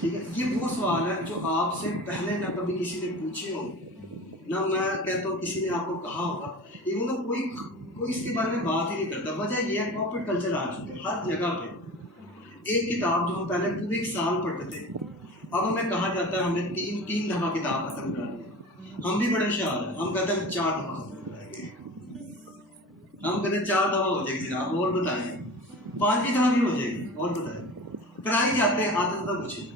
ठीक है, ये वो सवाल है जो आपसे पहले ना कभी किसी ने पूछे हो, ना मैं कहता हूँ किसी ने आपको कहा होगा, इवन तो कोई इसके बारे में बात ही नहीं करता। वजह ये है कॉर्पोरेट कल्चर आ चुके हैं हर जगह पे। एक किताब जो हम पहले पूरे एक साल पढ़ते थे, अब हमें कहा जाता है हमने तीन दफ़ा किताब खत्म करा ली। हम भी बड़े होशियार हैं, हम कहते हैं 4 दफ़ा खत्म कराएंगे, हम कहते हैं 4 दफ़ा हो जाएगी जनाब, और बताएं 5वीं दफ़ा भी हो जाएगी, और बताएं कराई जाते हैं, आदत तो कुछ नहीं।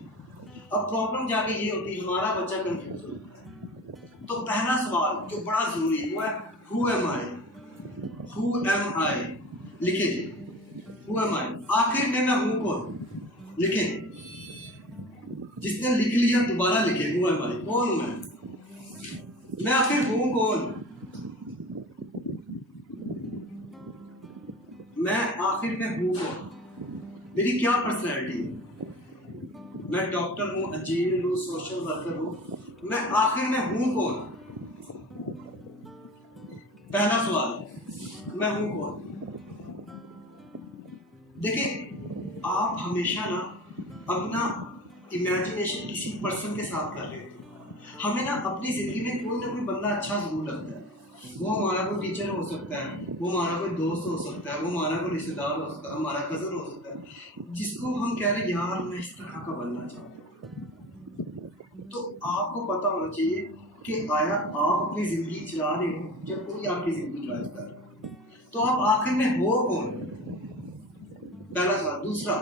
अब प्रॉब्लम जाके ये होती है हमारा बच्चा कंफ्यूज हो जाता है। तो पहला सवाल जो बड़ा जरूरी है वो है who am I. Who am I लिखें, हु एम आई, आखिर में मैं हूँ कौन लिखें। जिसने लिख लिया दोबारा लिखे हु एम आई, कौन हूं मैं आखिर हूँ कौन, मैं आखिर में हूँ कौन, मेरी क्या पर्सनैलिटी है। मैं डॉक्टर हूँ, इंजीनियर हूँ, सोशल वर्कर हूँ, मैं आखिर में हूँ कौन। पहला सवाल मैं हूँ कौन। देखिए आप हमेशा ना अपना इमेजिनेशन किसी पर्सन के साथ कर रहे हो। हमें ना अपनी जिंदगी में कोई ना कोई बंदा अच्छा जरूर लगता है। वो हमारा कोई टीचर हो सकता है, वो हमारा कोई दोस्त हो सकता है, वो हमारा कोई रिश्तेदार हो सकता है, हमारा कजन हो सकता है, जिसको हम कह रहे हैं यार मैं इस तरह का बनना चाहता हूँ। तो आपको पता होना चाहिए कि आया आप अपनी जिंदगी चला रहे हो या कोई आपकी जिंदगी ड्राइव कर रहा है, तो आप आखिर में हो कौन। पहला सवाल। दूसरा,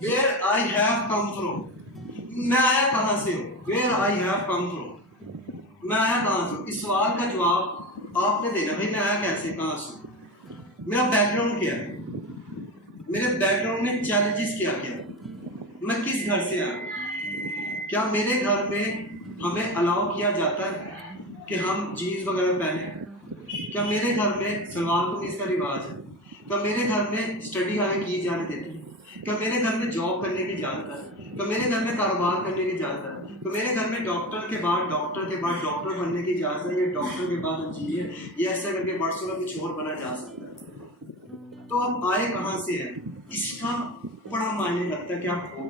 where I have come from, मैं आया कहाँ से हूँ। Where I have come from, मैं आया कहाँ से हूँ। इस सवाल का जवाब आपने देना, भाई मैं आया कैसे, कहाँ से, मेरा बैकग्राउंड क्या है, मेरे बैकग्राउंड में चैलेंजेस क्या क्या, मैं किस घर से आया, क्या मेरे घर में हमें अलाउ किया जाता है कि हम जीन्स वगैरह पहने, क्या मेरे घर में सलवार कमीज का रिवाज है, क्या मेरे घर में स्टडी आगे की जाने देती है, क्या मेरे घर में जॉब करने की इजाज़त है, क्या मेरे घर में कारोबार करने की इजाज़त है, तो मेरे घर में डॉक्टर के बाद डॉक्टर बनने की इजाज़त है, या डॉक्टर के बाद इंजीनियर, या ऐसा करके वर्षों में कुछ और बना जा सकता है। तो आप आए कहाँ से हैं, इसका बड़ा मायने रखता है कि आप हो।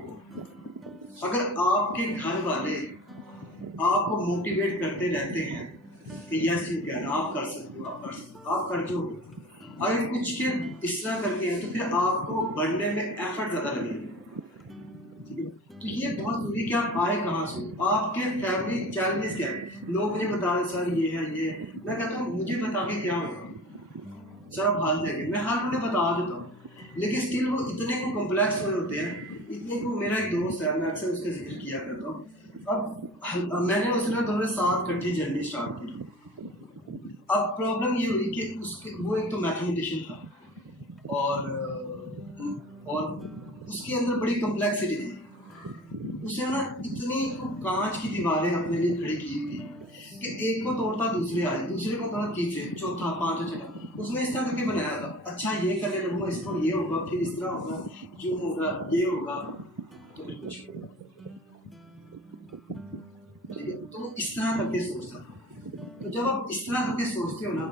अगर आपके घर वाले आपको मोटिवेट करते रहते हैं कि यस यू कैन, आप कर सकते हो, आप कर सकते हो, आप कर जाओगे, अगर कुछ के इस तरह करके हैं तो फिर आपको बढ़ने में एफर्ट ज़्यादा लगेगा। ठीक है, तो ये बहुत जरूरी है कि आप आए कहाँ से, आपके फैमिली चैलेंजेस क्या है। लोग मुझे बता रहे सर ये है ये है, मैं कहता हूँ मुझे बता के क्या होगा सर, आप हाल देंगे, मैं हाल उन्हें बता देता हूँ, लेकिन स्टिल वो इतने को कॉम्प्लेक्स हुए होते हैं, इतने को। मेरा एक दोस्त है, मैं अक्सर उसका जिक्र किया करता हूँ। अब मैंने उसने 2007 कट्ठी जर्नी स्टार्ट की। अब प्रॉब्लम ये हुई कि उसके वो एक तो मैथमेटिशियन था और उसके अंदर बड़ी कम्प्लेक्सिटी थी। उसने ना इतनी को कांच की दीवारें अपने लिए खड़ी की थी कि एक को तोड़ता दूसरे आए, दूसरे को तोड़ा तीसरे, चौथा, पांचवा, छठा, उसने इस तरह करके बनाया था। अच्छा ये करने लगूंगा, इस पर ये होगा, फिर इस तरह होगा, यूं होगा, ये होगा, तो फिर कुछ होगा। ठीक है, तो वो इस तरह करके सोचता था। तो जब आप इस तरह करके सोचते हो ना,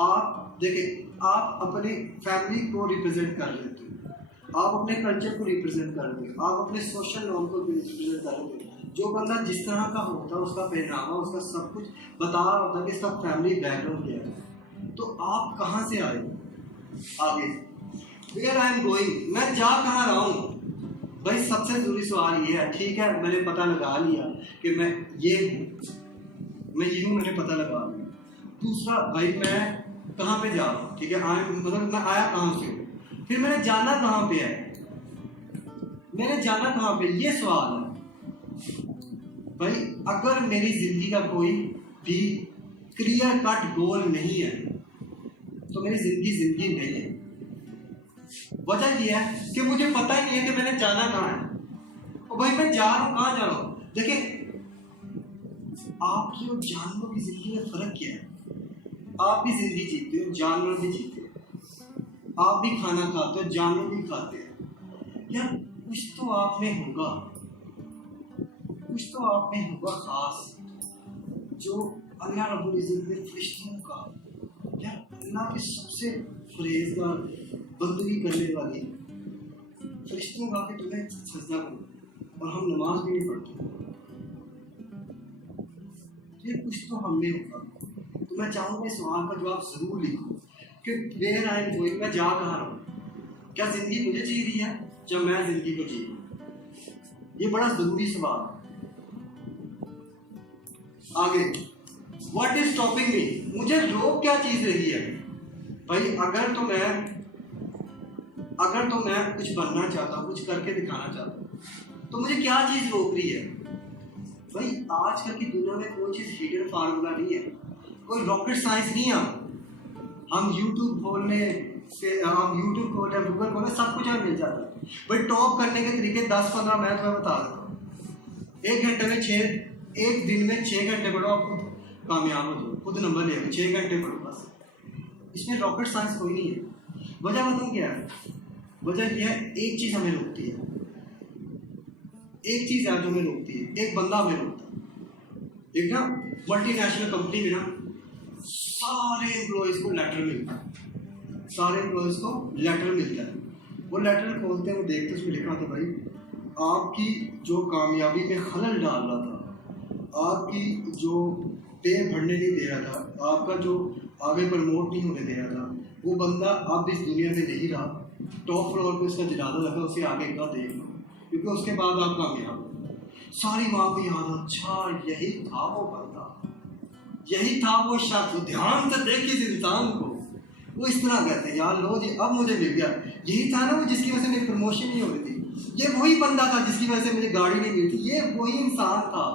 आप देखिए आप अपने फैमिली को रिप्रेजेंट कर लेते हो, आप अपने कल्चर को रिप्रेजेंट कर रहे हो, आप अपने सोशल नॉर्म को रिप्रेजेंट कर रहे हो। जो बंदा जिस तरह का होता है उसका पहनावा, उसका सब कुछ बता रहा होता है कि इसका फैमिली बैकग्राउंड क्या है। तो आप कहाँ से आए आगे, वेयर आई एम गोइंग, मैं जा कहाँ रहा हूँ। भाई सबसे जरूरी सवाल ये है। ठीक है, मैंने पता लगा लिया कि मैं ये हूँ, मैं ये हूँ, मैंने पता लगा लिया। दूसरा, भाई मैं कहाँ पे जा रहा हूँ। ठीक है, मतलब मैं आया कहाँ से हूँ, फिर मैंने जाना कहाँ पे है, मैंने जाना कहाँ पे, ये सवाल है। भाई अगर मेरी जिंदगी का कोई भी क्लियर कट गोल नहीं है तो मेरी जिंदगी नहीं है। वजह यह है कि मुझे पता ही नहीं है कि मैंने जाना कहाँ है। और भाई मैं जा रहा हूँ, कहाँ जा रहा हूँ। देखिए आपकी और जानवरों की जिंदगी में फर्क क्या है। आप भी जिंदगी जीते हो, जानवर भी जीते हो, आप भी खाना खाते हो, जानवर भी खाते हैं। यार कुछ तो आप में होगा, कुछ तो आप में होगा खास, जो अल्लाह रब्बुल इज्जत ने फरिश्तों का, यार अल्लाह के सबसे परहेजगार, बंदगी करने वाली फरिश्तों का के तुम्हें सजदा करो और हम नमाज भी नहीं पढ़ते। ये कुछ तो हमने होगा। तो मैं चाहूँगा इस सवाल का जवाब जरूर लिखो कि वेयर आई एम गोइंग, मैं जा कहाँ रहा हूँ। क्या जिंदगी मुझे जी रही है या मैं जिंदगी को जी रहा हूँ? ये बड़ा जरूरी सवाल है। आगे, व्हाट इज स्टॉपिंग मी, मुझे रोक क्या चीज रही है भाई। अगर तो मैं कुछ बनना चाहता हूँ, कुछ करके दिखाना चाहता हूँ, तो मुझे क्या चीज रोक रही है भाई। आजकल की दुनिया में कोई चीज हिडन फार्मूला नहीं है, कोई रॉकेट साइंस नहीं है। हम यूट्यूब खोलने से, हम यूट्यूब खोले, गूगल खोले, सब कुछ हमें मिल जाता है भाई। टॉप करने के तरीके 10-15 मैं तुम्हें बता देता हूँ। एक दिन में 6 घंटे पढ़ो, आपको कामयाब हो जाओ, खुद नंबर ले आओ। 6 घंटे पढ़ो बस, इसमें रॉकेट साइंस कोई नहीं है। वजह बताऊँ क्या है? वजह यह है, एक चीज हमें रोकती है, एक चीज है जो हमें रोकती है, एक बंदा हमें रोकता है। एक ना मल्टीनेशनल कंपनी में ना सारे एम्प्लॉयज को लेटर मिलता है, सारे एम्प्लॉयज को लेटर मिलता है। वो लेटर खोलते हैं, वो देखते, उसमें लिखा था भाई आपकी जो कामयाबी में खलल डाल रहा था, आपकी जो पे भरने नहीं दे रहा था, आपका जो आगे प्रमोट नहीं होने दे रहा था, वो बंदा अब इस दुनिया में नहीं रहा। टॉप फ्लोर पे उसका जनाजा लगा, उसे आगे का देख लो, क्योंकि उसके बाद आप कामयाब हो। सारी माँ को याद, अच्छा यही था वो बंदा, यही था वो शख्स। ध्यान से देखिए इस इंसान को, वो इस तरह कहते हैं यार लो जी अब मुझे मिल गया। यही था ना वो जिसकी वजह से मेरी प्रमोशन नहीं हो रही थी, ये वही बंदा था जिसकी वजह से मुझे गाड़ी नहीं मिली थी, ये वही इंसान था।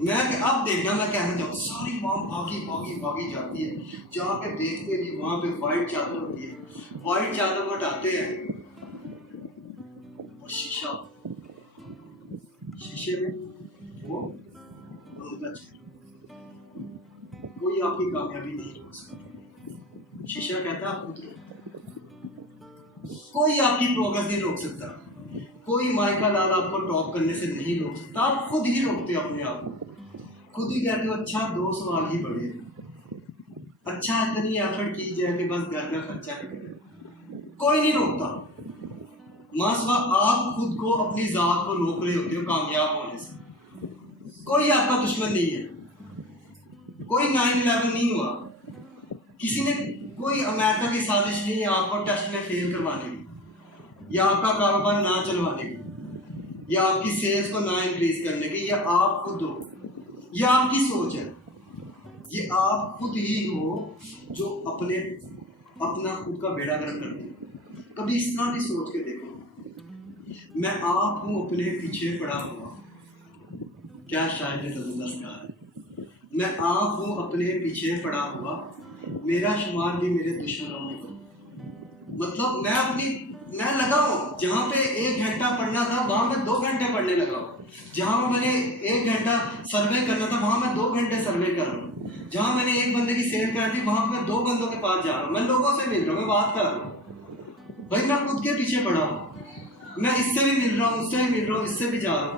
मैं अब देखना मैं कहना चाहूँ, सारी माँ भागी जाती है, जाके देखते हैं जी वहाँ पे वाइट चादर होती है, वाइट चादर को हटाते हैं और शीशे में वो उनका चेहरा। कोई आपकी कामयाबी नहीं रोक सकता। शीशा कहता है उतरो, कोई आपकी प्रोग्रेस नहीं रोक सकता, कोई माइका लाल आपको टॉप करने से नहीं रोक सकता। आप खुद ही रोकते हो अपने आप को, खुद ही कहते हो अच्छा 2 सवाल ही पढ़े, अच्छा इतनी एफर्ट की जाए कि बस घर का खर्चा निकले। कोई नहीं रोकता, मासवा आप खुद को अपनी जात को रोक रहे होते हो कामयाब होने से। कोई आपका दुश्मन नहीं है, कोई 9/11 नहीं हुआ, किसी ने, कोई अमेरिका की साजिश नहीं है आपको टेस्ट में फेल करवाने की, या आपका कारोबार ना चलवाने की, या आपकी सेल्स को ना इंक्रीज करने की। या आप खुद हो, यह आपकी सोच है, ये आप खुद ही हो जो अपना खुद का बेड़ा गर्क करते हो। कभी इस तरह भी सोच के देखो, मैं आप हूं अपने पीछे पड़ा हुआ, क्या शायद ने जबरदस्त कहा है, मैं आप हूं अपने पीछे पड़ा हुआ, मेरा शुमार भी मेरे दुश्मनों में करो। मतलब मैं लगा हूँ, जहाँ पे 1 घंटा पढ़ना था वहां मैं 2 घंटे पढ़ने लगा हूँ, जहाँ मैंने 1 घंटा सर्वे करना था वहां मैं 2 घंटे सर्वे कर रहा हूँ, जहाँ मैंने एक बंदे की सेल करनी थी वहां मैं 2 बंदों के पास जा रहा हूँ, मैं लोगों से मिल रहा हूँ, मैं बात कर रहा हूँ भाई, मैं खुद के पीछे पड़ा हूँ, मैं इससे भी मिल रहा हूँ, उससे भी मिल रहा हूँ, इससे भी जा रहा हूँ।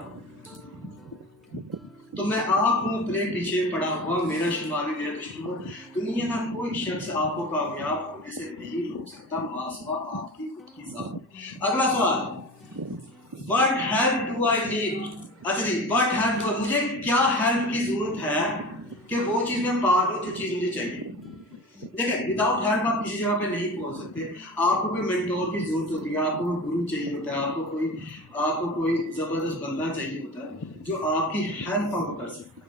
तो मैं आप हूँ अपने पीछे पड़ा हुआ, मेरा शुमार भी मेरा दुश्मन। दुनिया का कोई शख्स आपको कामयाब होने से नहीं रोक सकता, मासवा आपकी खुद की जात। अगला सवाल, what help do I need. अच्छा जी, व्हाट हेल्प डू, मुझे क्या हेल्प की जरूरत है कि वो चीज़ मैं पा लूँ जो चीज़ मुझे चाहिए। देखिए, विदाउट हेल्प आप किसी जगह पे नहीं पहुंच सकते। आपको कोई मेंटोर की जरूरत होती है, आपको कोई गुरु चाहिए होता है, आपको कोई जबरदस्त बंदा चाहिए होता है जो आपकी हेल्प आपको कर सकता है,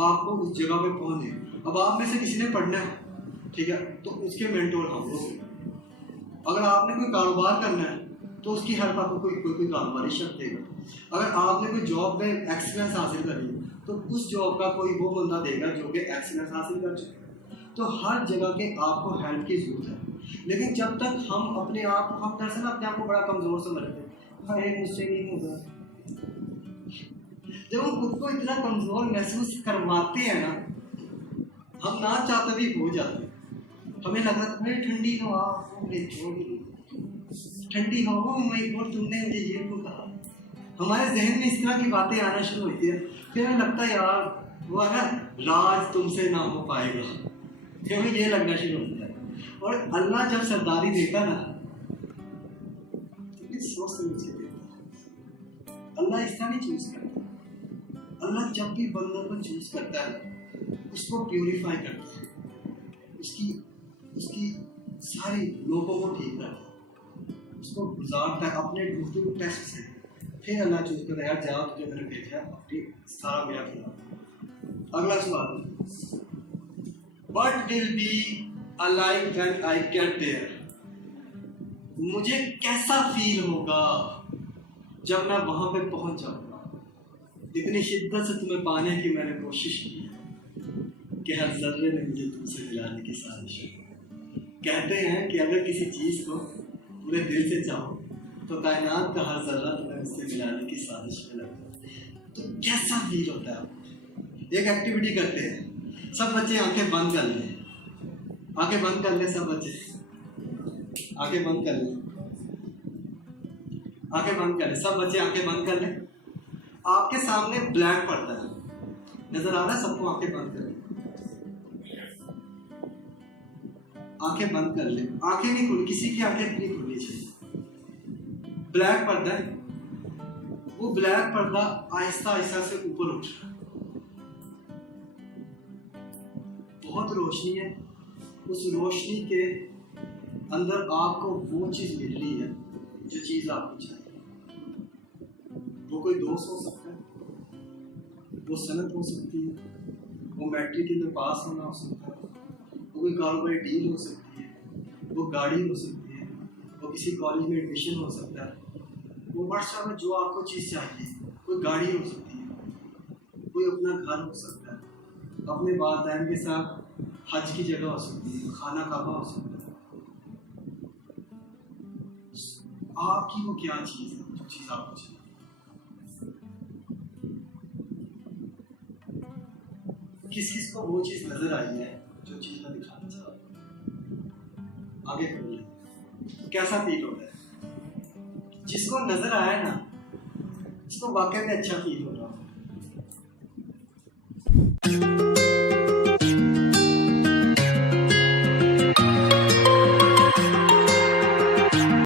आपको उस जगह पे पहुंचे। अब आप में से किसी ने पढ़ना है, ठीक है, तो उसके मेंटोर हम लोग। अगर आपने कोई कारोबार करना है तो उसकी हेल्प आपको कोई कारोबारी शख्स देगा। अगर आपने कोई जॉब में एक्सीलेंस हासिल करनी है तो उस जॉब का कोई वो बंदा देगा जो कि एक्सीलेंस हासिल कर चुका है। तो हर जगह के आपको हेल्प की जरूरत है, लेकिन जब तक हम अपने आप, हम दरअसल अपने आप को बड़ा कमजोर समझते हैं, मुझसे नहीं होगा। जब हम खुद को इतना कमजोर महसूस करवाते हैं ना, हम ना चाहते भी हो जाते हैं। हमें लगता है मेरी ठंडी हवा, ठंडी हवा मैं, और तुमने मुझे ये क्यों कहा। हमारे जहन में इस तरह की बातें आना शुरू होती है, फिर हमें लगता है यार वो है ना, राज तुमसे ना हो पाएगा, फिर हमें ये लगना शुरू होता है। और अल्लाह जब सरदारी देता ना तो सोच समझ के देता। अल्लाह इस तरह नहीं चूज करता। अल्लाह जब भी बंदे को चूज करता है उसको प्यूरिफाई करता है, उसकी उसकी सारी लोगों को ठीक करता है, उसको गुजारता है अपने ड्यूटी टेस्ट से। फिर अल्लाह चूज करता है, यार जाओ तुझे मैंने भेजा अपनी सारा मेरा खिला। अगला सवाल, What will be alive when I get there? मुझे कैसा फील होगा जब मैं वहां पे पहुंच जाऊंगा। इतनी शिद्दत से तुम्हें पाने की मैंने कोशिश की है कि हर जर्रे ने मुझे तुमसे मिलाने की साजिश है। कहते हैं कि अगर किसी चीज को पूरे दिल से चाहो तो कायनात का हर जर्रा तुम्हें उससे मिलाने की साजिश में लगता है। तो कैसा फील होता है। एक एक्टिविटी करते हैं, सब बच्चे आंखें बंद कर लें, आंखें बंद कर ले, सब बच्चे आंखें बंद कर ले, आंखें बंद कर ले, सब बच्चे आंखें बंद कर ले। आपके सामने ब्लैक पड़ता है, नजर आ रहा है सबको? आंखें बंद कर ले, आंखें बंद कर ले, आंखें नहीं खुली, किसी की आंखें नहीं खुलनी चाहिए। ब्लैक पर्दा है, वो ब्लैक पर्दा आहिस्ता आहिस्ता से ऊपर उठ रहा है, बहुत रोशनी है। उस रोशनी के अंदर आपको वो चीज मिल रही है जो चीज आपको चाहिए। वो कोई दोस्त हो सकता है, वो सनत हो सकती है, वो मैट्रिक में पास होना हो सकता है, वो कोई कारोबारी डील हो सकती है, वो गाड़ी हो सकती है, वो किसी कॉलेज में एडमिशन हो सकता है, वो व्हाट्सएप में जो आपको चीज़ चाहिए, कोई गाड़ी हो सकती है, कोई अपना घर हो सकता है, अपने वालिदैन के साथ हज की जगह हो सकती है, खाना काबा हो सकता है। आपकी वो क्या चीज़ है जो चीज़ आपको चाहिए? किस किस को वो चीज़ नजर आई है जो चीज़ मैं दिखाना चाहता हूँ? आगे करिए, तो कैसा फील होता है? जिसको नजर आया ना, उसको वाकई में अच्छा फील हो रहा है।